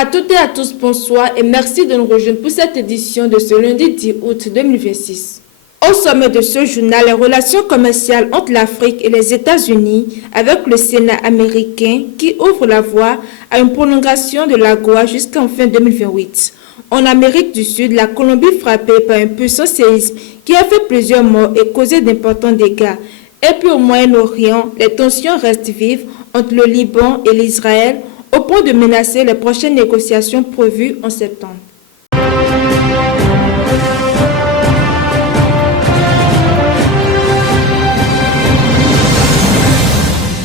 À toutes et à tous, bonsoir et merci de nous rejoindre pour cette édition de ce lundi 10 août 2026. Au sommet de ce journal, les relations commerciales entre l'Afrique et les États-Unis avec le Sénat américain qui ouvre la voie à une prolongation de l'AGOA jusqu'en fin 2028. En Amérique du Sud, la Colombie frappée par un puissant séisme qui a fait plusieurs morts et causé d'importants dégâts. Et puis au Moyen-Orient, les tensions restent vives entre le Liban et l'Israël au point de menacer les prochaines négociations prévues en septembre.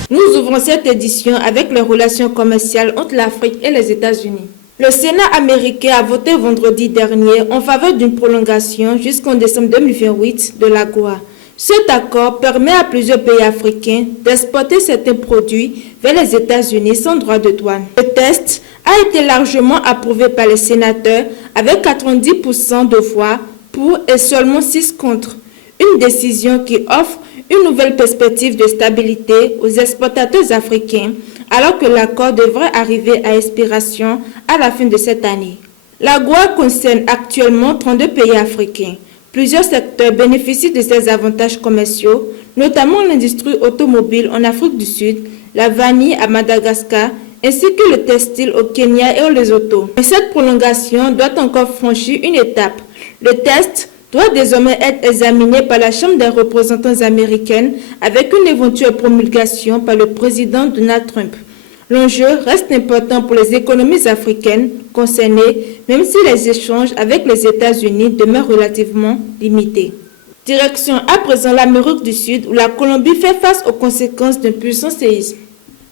Nous ouvrons cette édition avec les relations commerciales entre l'Afrique et les États-Unis. Le Sénat américain a voté vendredi dernier en faveur d'une prolongation jusqu'en décembre 2028 de l'AGOA. Cet accord permet à plusieurs pays africains d'exporter certains produits vers les États-Unis sans droit de douane. Le texte a été largement approuvé par les sénateurs avec 90% de voix pour et seulement 6 contre. Une décision qui offre une nouvelle perspective de stabilité aux exportateurs africains alors que l'accord devrait arriver à expiration à la fin de cette année. L'AGOA concerne actuellement 32 pays africains. Plusieurs secteurs bénéficient de ces avantages commerciaux, notamment l'industrie automobile en Afrique du Sud, la vanille à Madagascar, ainsi que le textile au Kenya et au Lesotho. Mais cette prolongation doit encore franchir une étape. Le texte doit désormais être examiné par la Chambre des représentants américaine avec une éventuelle promulgation par le président Donald Trump. L'enjeu reste important pour les économies africaines concernées, même si les échanges avec les États-Unis demeurent relativement limités. Direction à présent l'Amérique du Sud où la Colombie fait face aux conséquences d'un puissant séisme.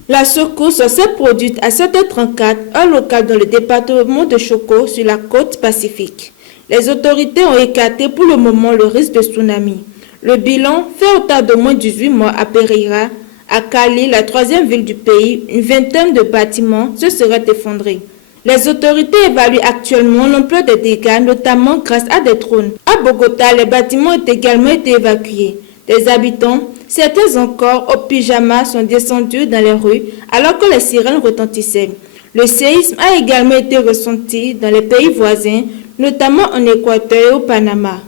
La secousse s'est produite à 7h34, heure locale dans le département de Chocó sur la côte pacifique. Les autorités ont écarté pour le moment le risque de tsunami. Le bilan fait autant de moins 18 morts à Pereira. À Cali, la troisième ville du pays, une vingtaine de bâtiments se seraient effondrés. Les autorités évaluent actuellement l'ampleur des dégâts, notamment grâce à des drones. À Bogota, les bâtiments ont également été évacués. Les habitants, certains encore au pyjama, sont descendus dans les rues alors que les sirènes retentissaient. Le séisme a également été ressenti dans les pays voisins, notamment en Équateur et au Panama.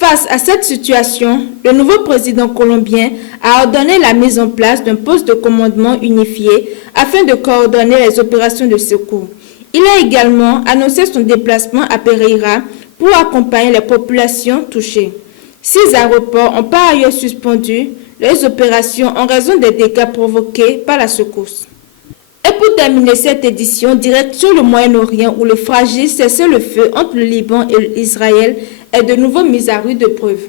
Face à cette situation, le nouveau président colombien a ordonné la mise en place d'un poste de commandement unifié afin de coordonner les opérations de secours. Il a également annoncé son déplacement à Pereira pour accompagner les populations touchées. 6 aéroports ont par ailleurs suspendu leurs opérations en raison des dégâts provoqués par la secousse. Et pour terminer cette édition, direction le Moyen-Orient où le fragile cessez-le-feu entre le Liban et Israël est de nouveau mis à rude épreuve.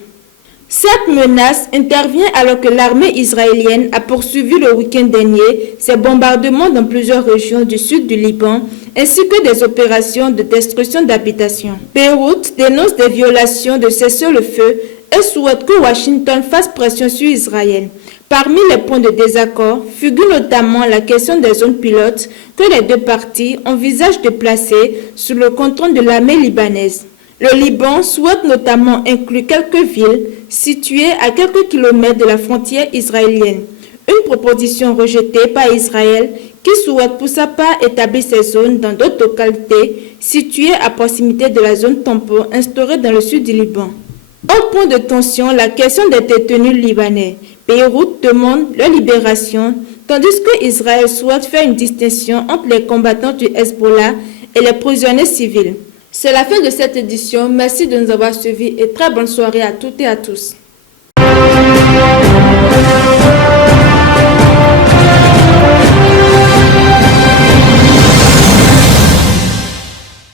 Cette menace intervient alors que l'armée israélienne a poursuivi le week-end dernier ses bombardements dans plusieurs régions du sud du Liban ainsi que des opérations de destruction d'habitations. Beyrouth dénonce des violations de cessez-le-feu et souhaite que Washington fasse pression sur Israël. Parmi les points de désaccord figure notamment la question des zones pilotes que les deux parties envisagent de placer sous le contrôle de l'armée libanaise. Le Liban souhaite notamment inclure quelques villes situées à quelques kilomètres de la frontière israélienne. Une proposition rejetée par Israël qui souhaite pour sa part établir ces zones dans d'autres localités situées à proximité de la zone tampon instaurée dans le sud du Liban. Autre point de tension, la question des détenus libanais. Beyrouth demande leur libération, tandis que Israël souhaite faire une distinction entre les combattants du Hezbollah et les prisonniers civils. C'est la fin de cette édition. Merci de nous avoir suivis et très bonne soirée à toutes et à tous.